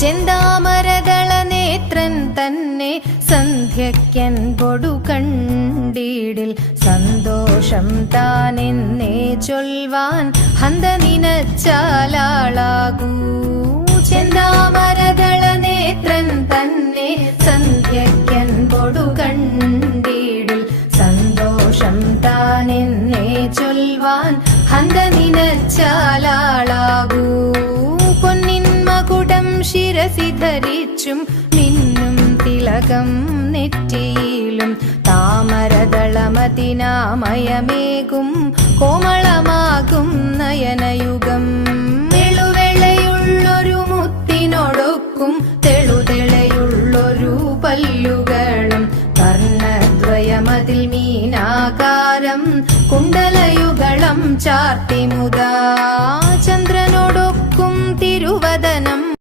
ചെന്താമരദള നേത്രൻ തന്നെ സന്ധ്യയ്ക്കൻപൊടു കണ്ടീടിൽ സന്തോഷം താനെന്നേ ചൊൽവാൻ ഹന്ത നിനച്ചാലാളാകൂ. ചെന്താമരദള നേത്രൻ തന്നെ സന്ധ്യയ്ക്കൻപൊടു കണ്ടീടിൽ സന്തോഷം താനെന്നേ ചൊൽവാൻ ഹന്ത നിനച്ചാലാളാകൂ. പൊന്നിൻ മകുടം ശിരസി ധരിച്ചും മിന്നും തിലകം നെറ്റിയിലും താമരദളമതിനാമയമേകും കോമളമാകും നയനയുഗം. തെളുവെളയുള്ളൊരു മുത്തിനൊടുക്കും തെളുതെളയുള്ളൊരു പല്ലുകളും കർണദ്വയമതിൽ മീനാകാരം കുണ്ടലയുഗളം ചാർത്തിമുതാ.